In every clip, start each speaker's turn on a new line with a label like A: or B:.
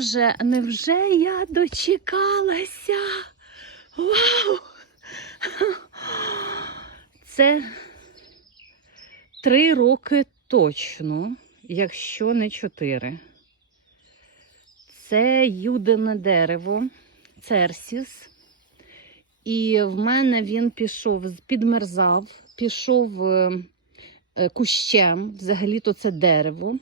A: Боже, невже я дочекалася? Вау! Це три роки точно, якщо не чотири. Це юдине дерево, церсіс. І в мене він пішов, підмерзав, пішов е, е, кущем, взагалі-то це дерево.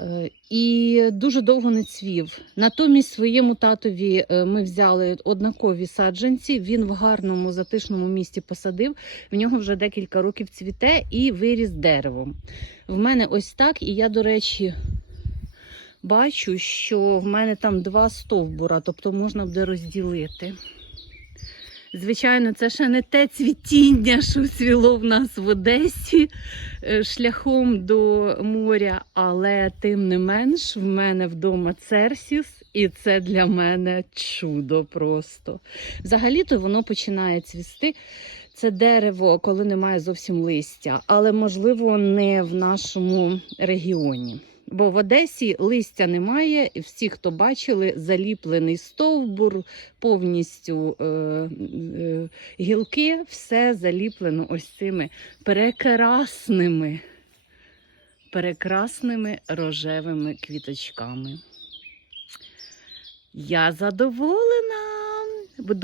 A: Е, І дуже довго не цвів. Натомість своєму татові е, ми взяли однакові саджанці. Він в гарному затишному місті посадив. В нього вже декілька років цвіте і виріс деревом. В мене ось так, і я, до речі, бачу, що в мене там два стовбура, тобто можна буде розділити. Звичайно, це ще не те цвітіння, що цвіло в нас в Одесі е, шляхом до моря, але тим не менш, в мене вдома церсіс, і це для мене чудо просто. Взагалі-то воно починає цвісти. Це дерево, коли немає зовсім листя, але можливо не в нашому регіоні. Бо в Одесі листя немає, і всі, хто бачили, заліплений стовбур, повністю е, е, гілки, все заліплено ось цими прекрасними, прекрасними рожевими квіточками. Я задоволена.